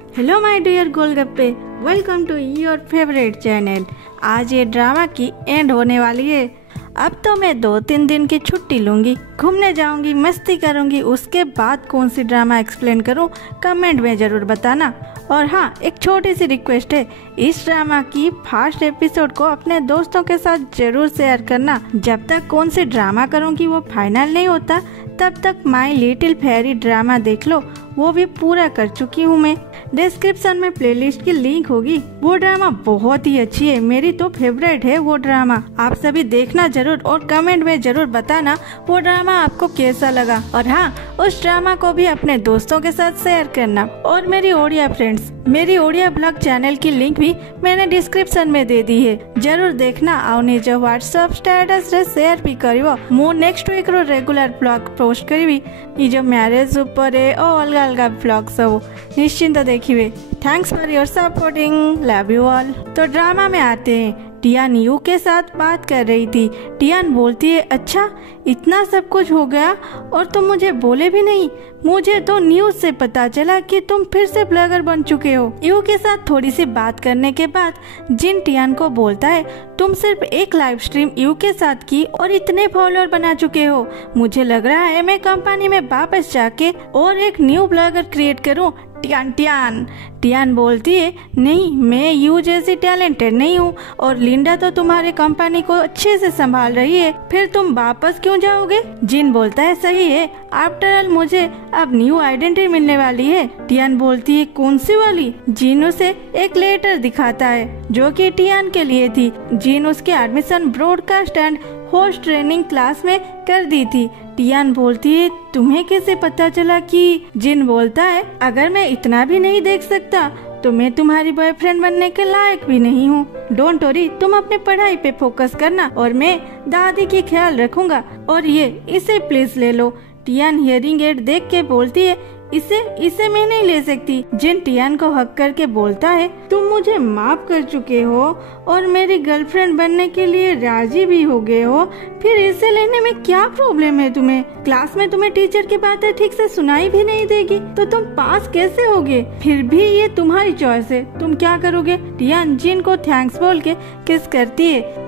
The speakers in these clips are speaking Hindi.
Hello my dear golgappe, welcome to your favourite channel. आज ये ड्रामा की एंड होने वाली है। अब तो मैं 2-3 दिन की छुट्टी लूँगी, घूमने जाऊँगी, मस्ती करूँगी। उसके बाद कौन सी ड्रामा एक्सप्लेन करूँ, कमेंट में ज़रूर बताना। और हाँ, एक छोटी सी रिक्वेस्ट है, इस ड्रामा की फर्स्ट एपिसोड को अपने दोस्तों के साथ जरूर शेयर करना। जब तक कौन सी ड्रामा करूँगी वो फाइनल नहीं होता, तब तक माई लिटिल फेरी ड्रामा देख लो, वो भी पूरा कर चुकी हूँ मैं। डिस्क्रिप्शन में प्लेलिस्ट की लिंक होगी। वो ड्रामा बहुत ही अच्छी है, मेरी तो फेवरेट है वो ड्रामा। आप सभी देखना जरूर और कमेंट में जरूर बताना वो ड्रामा आपको कैसा लगा। और हाँ, उस ड्रामा को भी अपने दोस्तों के साथ शेयर करना। और मेरी ओडिया फ्रेंड्स, मेरी ओडिया ब्लॉग चैनल की लिंक भी मैंने डिस्क्रिप्शन में दे दी है, जरूर देखना। आउने जो व्हाट्सएप स्टेटस रे शेयर भी करियो। मु नेक्स्ट वीक रो रेगुलर ब्लॉग पोस्ट करिवी। निज मैरेज ऊपर है और अलग अलग ब्लॉग सब निश्चिंत देखिए। Thanks for your supporting, love you all. तो ड्रामा में आते हैं। टियान यू के साथ बात कर रही थी। टियान बोलती है, अच्छा इतना सब कुछ हो गया और तुम मुझे बोले भी नहीं। मुझे तो न्यूज से पता चला कि तुम फिर से ब्लॉगर बन चुके हो। यू के साथ थोड़ी सी बात करने के बाद जिन टियान को बोलता है, तुम सिर्फ एक लाइव स्ट्रीम यू के साथ की और इतने फॉलोअर बना चुके हो। मुझे लग रहा है मैं कंपनी में वापस जाके और एक न्यू ब्लॉगर क्रिएट करूं। टियान बोलती है, नहीं, मैं यू जैसी टैलेंटेड नहीं हूँ और लिंडा तो तुम्हारे कंपनी को अच्छे से संभाल रही है, फिर तुम वापस क्यों जाओगे? जिन बोलता है, सही है, आफ्टर ऑल मुझे अब न्यू आइडेंटिटी मिलने वाली है। टियान बोलती है, कौन सी वाली? जिन उसे एक लेटर दिखाता है जो कि टियान के लिए थी। जिन उसके admission broadcast and host training class में कर दी थी। टियान बोलती है, तुम्हें कैसे पता चला कि? जिन बोलता है, अगर मैं इतना भी नहीं देख सकता तो मैं तुम्हारी बॉयफ्रेंड बनने के लायक भी नहीं हूँ। डोंट वरी, तुम अपने पढ़ाई पे फोकस करना और मैं दादी की ख्याल रखूंगा। और इसे प्लीज ले लो। टियान हियरिंग एड देख के बोलती है, इसे मैं नहीं ले सकती। जिन टियान को हक करके बोलता है, तुम मुझे माफ कर चुके हो और मेरी गर्लफ्रेंड बनने के लिए राजी भी हो गए हो, फिर इसे लेने में क्या प्रॉब्लम है तुम्हें? क्लास में तुम्हें टीचर की बातें ठीक से सुनाई भी नहीं देगी तो तुम पास कैसे होगे? फिर भी ये तुम्हारी चॉइस है, तुम क्या करोगे? टियान जिन को थैंक्स बोल के किस करती है।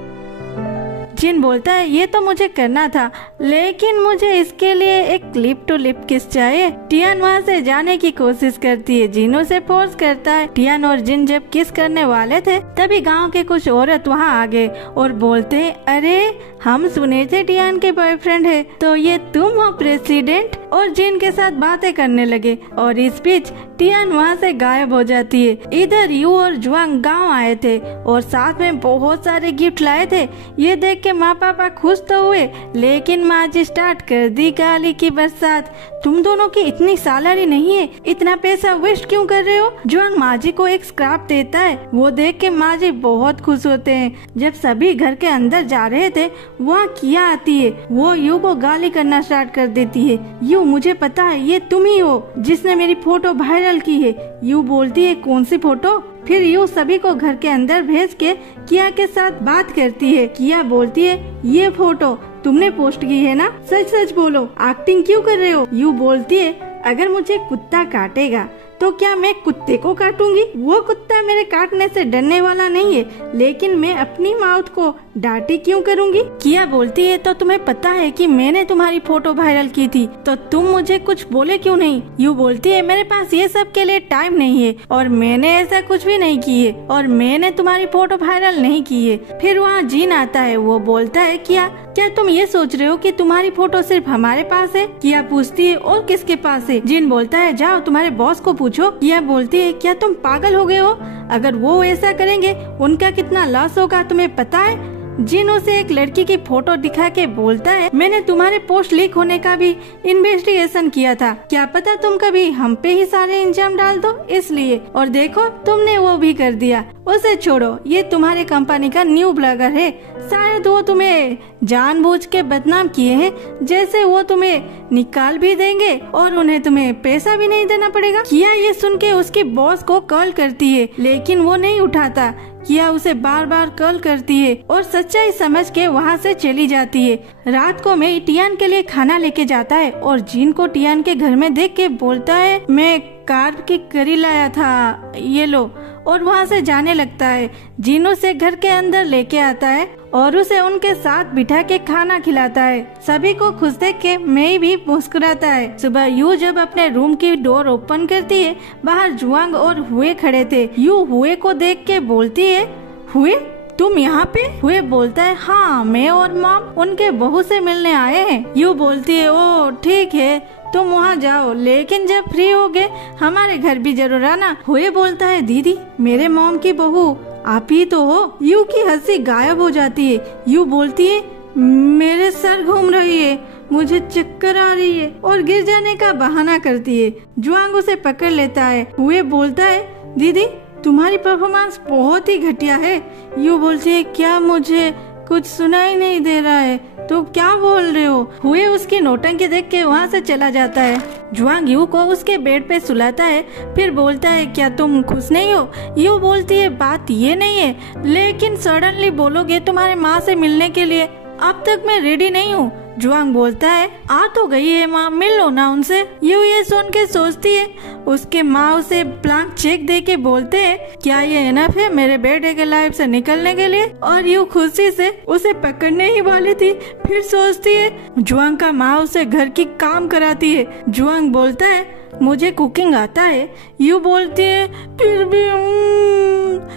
जिन बोलता है, ये तो मुझे करना था, लेकिन मुझे इसके लिए एक लिप टू लिप किस चाहिए। टियान वहाँ से जाने की कोशिश करती है, जिन उसे फोर्स करता है। टियान और जिन जब किस करने वाले थे, तभी गांव के कुछ औरत वहाँ आ गए और बोलते हैं, अरे हम सुने थे टियान के बॉयफ्रेंड है, तो ये तुम हो प्रेसिडेंट? और जिन के साथ बातें करने लगे और इस बीच टियान वहाँ से गायब हो जाती है। इधर यू और जुआंग गांव आए थे और साथ में बहुत सारे गिफ्ट लाए थे। ये देख के माँ पापा खुश तो हुए, लेकिन माँ जी स्टार्ट कर दी गाली की बरसात। तुम दोनों की इतनी सैलरी नहीं है, इतना पैसा वेस्ट क्यों कर रहे हो? जुआंग माँ जी को एक स्क्रैप देता है, वो देख के माँ जी बहुत खुश होते हैं। जब सभी घर के अंदर जा रहे थे, वहाँ किया आती है, वो यू को गाली करना स्टार्ट कर देती है। यू, मुझे पता है ये तुम ही हो जिसने मेरी फोटो वायरल की है। यू बोलती है, कौन सी फोटो? फिर यू सभी को घर के अंदर भेज के किया के साथ बात करती है। किया बोलती है, ये फोटो तुमने पोस्ट की है ना? सच सच बोलो, एक्टिंग क्यों कर रहे हो? यू बोलती है, अगर मुझे कुत्ता काटेगा तो क्या मैं कुत्ते को काटूंगी? वो कुत्ता मेरे काटने से डरने वाला नहीं है, लेकिन मैं अपनी माउथ को डांटी क्यों करूंगी? किया बोलती है, तो तुम्हें पता है कि मैंने तुम्हारी फोटो वायरल की थी, तो तुम मुझे कुछ बोले क्यों नहीं? यू बोलती है, मेरे पास ये सब के लिए टाइम नहीं है और मैंने ऐसा कुछ भी नहीं किए और मैंने तुम्हारी फोटो वायरल नहीं की है। फिर वहाँ जिन आता है, वो बोलता है, क्या तुम ये सोच रहे हो कि तुम्हारी फोटो सिर्फ हमारे पास है? किया पूछती है, और किसके पास है? जिन बोलता है, जाओ तुम्हारे बॉस को पूछो। किया बोलती है, क्या तुम पागल हो गए हो? अगर वो ऐसा करेंगे, उनका कितना लॉस होगा तुम्हें पता है? जिन उसे एक लड़की की फोटो दिखा के बोलता है, मैंने तुम्हारे पोस्ट लीक होने का भी इन्वेस्टिगेशन किया था, क्या पता तुम कभी हम पे ही सारे इंजाम डाल दो, इसलिए। और देखो तुमने वो भी कर दिया। उसे छोड़ो, ये तुम्हारे कंपनी का न्यू ब्लॉगर है, शायद वो तुम्हें जानबूझ के बदनाम किए हैं, जैसे वो तुम्हें निकाल भी देंगे और उन्हें तुम्हें पैसा भी नहीं देना पड़ेगा। किया ये सुन के उसके बॉस को कॉल करती है, लेकिन वो नहीं उठाता। किया उसे बार बार कॉल करती है और सच्चाई समझ के वहाँ से चली जाती है। रात को मैं टियान के लिए खाना लेके जाता है और जिन को टियान के घर में देख के बोलता है, मैं कार की करी लाया था, ये लो। और वहाँ से जाने लगता है। जीन उसे घर के अंदर लेके आता है और उसे उनके साथ बिठा के खाना खिलाता है। सभी को खुश देख के मई भी मुस्कुराता है। सुबह यू जब अपने रूम की डोर ओपन करती है, बाहर जुआंग और हुए खड़े थे। यू हुए को देख के बोलती है, हुए तुम यहाँ पे? हुए बोलता है, हाँ मैं और मॉम उनके बहू से मिलने आए हैं। यू बोलती है, ओ ठीक है तुम वहाँ जाओ, लेकिन जब फ्री होगे हमारे घर भी जरूर आना। हुए बोलता है, दीदी मेरे मॉम की बहू आप ही तो हो। यू की हंसी गायब हो जाती है। यू बोलती है, मेरे सर घूम रही है, मुझे चक्कर आ रही है और गिर जाने का बहाना करती है। जुआंग उसे पकड़ लेता है। हुए बोलता है, दीदी तुम्हारी परफॉर्मेंस बहुत ही घटिया है। यू बोलती है, क्या मुझे कुछ सुनाई नहीं दे रहा है, तो क्या बोल रहे हो? हुए उसकी नौटंकी देख के वहाँ से चला जाता है। जुआंग यू को उसके बेड पे सुलाता है, फिर बोलता है, क्या तुम खुश नहीं हो? यू बोलती है, बात ये नहीं है, लेकिन सडनली बोलोगे तुम्हारे माँ से मिलने के लिए, अब तक मैं रेडी नहीं हूँ। जुआंग बोलता है, आ तो गई है माँ, मिल लो ना उनसे। यू ये सुन के सोचती है, उसके माँ उसे ब्लैंक चेक दे के बोलते हैं, क्या ये इनफ है मेरे बेटे के लाइफ से निकलने के लिए? और यू खुशी से उसे पकड़ने ही वाली थी, फिर सोचती है जुआंग का माँ उसे घर की काम कराती है। जुआंग बोलता है, मुझे कुकिंग आता है। यू बोलती है, फिर भी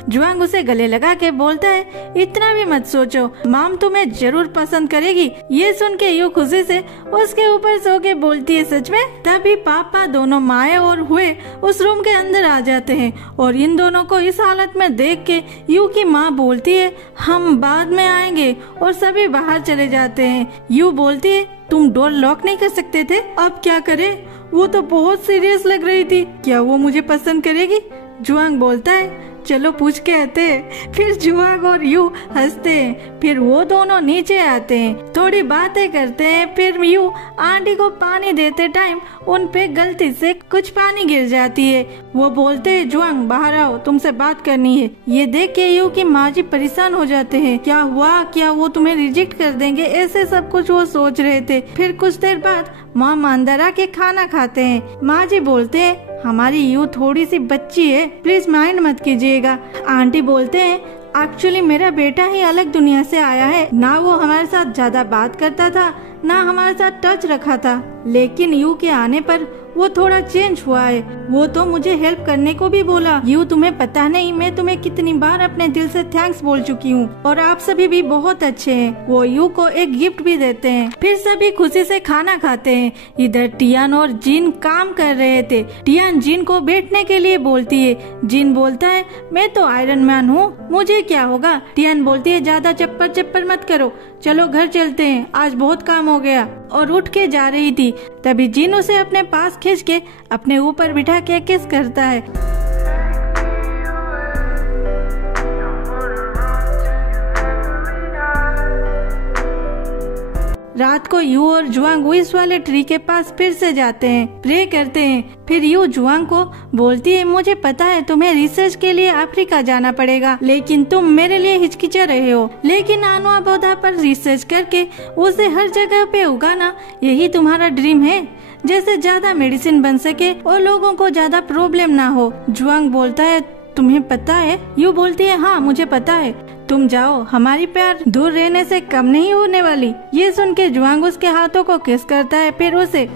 जुआंग उसे गले लगा के बोलता है, इतना भी मत सोचो, माम तुम्हें जरूर पसंद करेगी। ये सुन के यू खुशी से उसके ऊपर सो के बोलती है, सच में? तभी पापा दोनों माए और हुए उस रूम के अंदर आ जाते हैं और इन दोनों को इस हालत में देख के यू की माँ बोलती है, हम बाद में आएंगे, और सभी बाहर चले जाते हैं। यू बोलती है, तुम डोर लॉक नहीं कर सकते थे? अब क्या करें? वो तो बहुत सीरियस लग रही थी, क्या वो मुझे पसंद करेगी? जुआंग बोलता है, चलो पूछ के आते हैं। फिर जुआंग और यू हंसते हैं। फिर वो दोनों नीचे आते हैं, थोड़ी बातें करते हैं। फिर यू आंटी को पानी देते टाइम उन पे गलती से कुछ पानी गिर जाती है। वो बोलते हैं, जुआंग बाहर आओ, तुमसे बात करनी है। ये देख के यू की माँ जी परेशान हो जाते हैं, क्या हुआ, क्या वो तुम्हें रिजेक्ट कर देंगे? ऐसे सब कुछ वो सोच रहे थे। फिर कुछ देर बाद माँ अंदर आके खाना खाते हैं। माँ जी बोलते हैं, हमारी यू थोड़ी सी बच्ची है, प्लीज माइंड मत कीजिएगा। आंटी बोलते हैं, एक्चुअली मेरा बेटा ही अलग दुनिया से आया है, ना वो हमारे साथ ज्यादा बात करता था, ना हमारे साथ टच रखा था, लेकिन यू के आने पर वो थोड़ा चेंज हुआ है। वो तो मुझे हेल्प करने को भी बोला। यू तुम्हें पता नहीं मैं तुम्हें कितनी बार अपने दिल से थैंक्स बोल चुकी हूँ, और आप सभी भी बहुत अच्छे हैं। वो यू को एक गिफ्ट भी देते हैं। फिर सभी खुशी से खाना खाते हैं। इधर टियान और जीन काम कर रहे थे। टियान जीन को बैठने के लिए बोलती है। जीन बोलता है, मैं तो आयरन मैन हूँ, मुझे क्या होगा? टियान बोलती है, ज्यादा चप्पर चप्पर मत करो, चलो घर चलते हैं, आज बहुत काम हो गया। और उठ के जा रही थी, तभी जीन उसे अपने पास खींच के अपने ऊपर बिठा के किस करता है। रात को यू और जुआंग उस वाले ट्री के पास फिर से जाते हैं, प्रे करते हैं। फिर यू जुआंग को बोलती है, मुझे पता है तुम्हें रिसर्च के लिए अफ्रीका जाना पड़ेगा, लेकिन तुम मेरे लिए हिचकिचा रहे हो, लेकिन आनुआ पौधा पर रिसर्च करके उसे हर जगह पे उगाना, यही तुम्हारा ड्रीम है, जैसे ज्यादा मेडिसिन बन सके और लोगों को ज्यादा प्रॉब्लम ना हो। जुआंग बोलता है, तुम्हें पता है? यू बोलती है, हाँ मुझे पता है, तुम जाओ, हमारी प्यार दूर रहने से कम नहीं होने वाली। ये सुन के जुआंग उसके हाथों को किस करता है, फिर उसे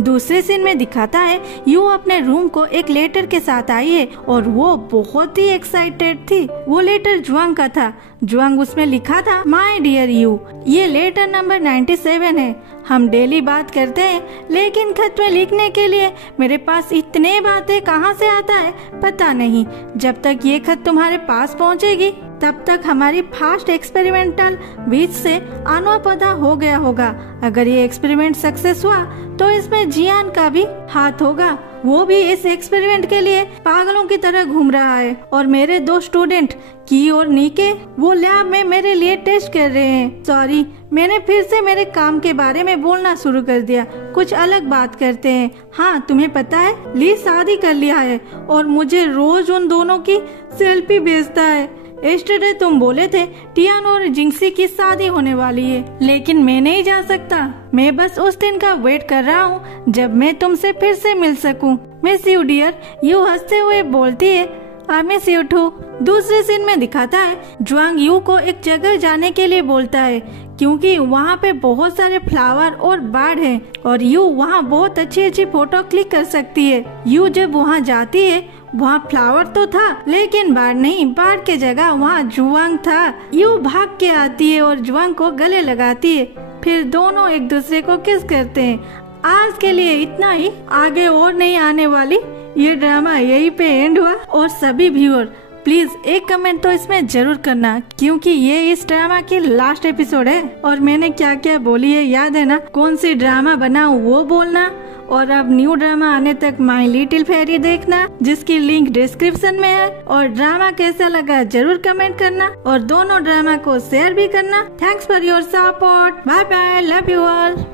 दूसरे सीन में दिखाता है, यू अपने रूम को एक लेटर के साथ आई है और वो बहुत ही एक्साइटेड थी। वो लेटर जुआंग का था। जुआंग उसमें लिखा था, माय डियर यू, ये लेटर नंबर 97 है। हम डेली बात करते हैं, लेकिन खत में लिखने के लिए मेरे पास इतने बातें कहाँ से आता है पता नहीं। जब तक ये खत तुम्हारे पास पहुँचेगी तब तक हमारी फास्ट एक्सपेरिमेंटल बीज से आनुआ पौधा हो गया होगा। अगर ये एक्सपेरिमेंट सक्सेस हुआ तो इसमें जियान का भी हाथ होगा। वो भी इस एक्सपेरिमेंट के लिए पागलों की तरह घूम रहा है और मेरे 2 स्टूडेंट की और नीके वो लैब में मेरे लिए टेस्ट कर रहे हैं। सॉरी, मैंने फिर से मेरे काम के बारे में बोलना शुरू कर दिया। कुछ अलग बात करते हैं। हाँ, तुम्हें पता है ली शादी कर लिया है और मुझे रोज उन दोनों की सेल्फी भेजता है। यस्टरडे तुम बोले थे टियान और जिंक्सी की शादी होने वाली है, लेकिन मैं नहीं जा सकता। मैं बस उस दिन का वेट कर रहा हूँ जब मैं तुमसे फिर से मिल सकूँ। मिस यू डियर, यू हंसते हुए बोलती है। I miss you too. दूसरे सीन में दिखाता है जुआंग यू को एक जगह जाने के लिए बोलता है क्योंकि वहाँ पे बहुत सारे फ्लावर और बर्ड हैं और यू वहाँ बहुत अच्छी फोटो क्लिक कर सकती है। यू जब वहाँ जाती है वहाँ फ्लावर तो था लेकिन बर्ड नहीं, बर्ड के जगह वहाँ जुआंग था। यू भाग के आती है और जुआंग को गले लगाती है, फिर दोनों एक दूसरे को किस करते हैं। आज के लिए इतना ही, आगे और नहीं आने वाली। ये ड्रामा यहीं पे एंड हुआ और सभी व्यूअर प्लीज एक कमेंट तो इसमें जरूर करना क्योंकि ये इस ड्रामा की लास्ट एपिसोड है और मैंने क्या क्या बोली है याद है ना। कौन सी ड्रामा बनाऊं वो बोलना और अब न्यू ड्रामा आने तक माय लिटिल फेरी देखना जिसकी लिंक डिस्क्रिप्शन में है। और ड्रामा कैसा लगा जरूर कमेंट करना और दोनों ड्रामा को शेयर भी करना। Thanks for your support. Bye bye, love you all.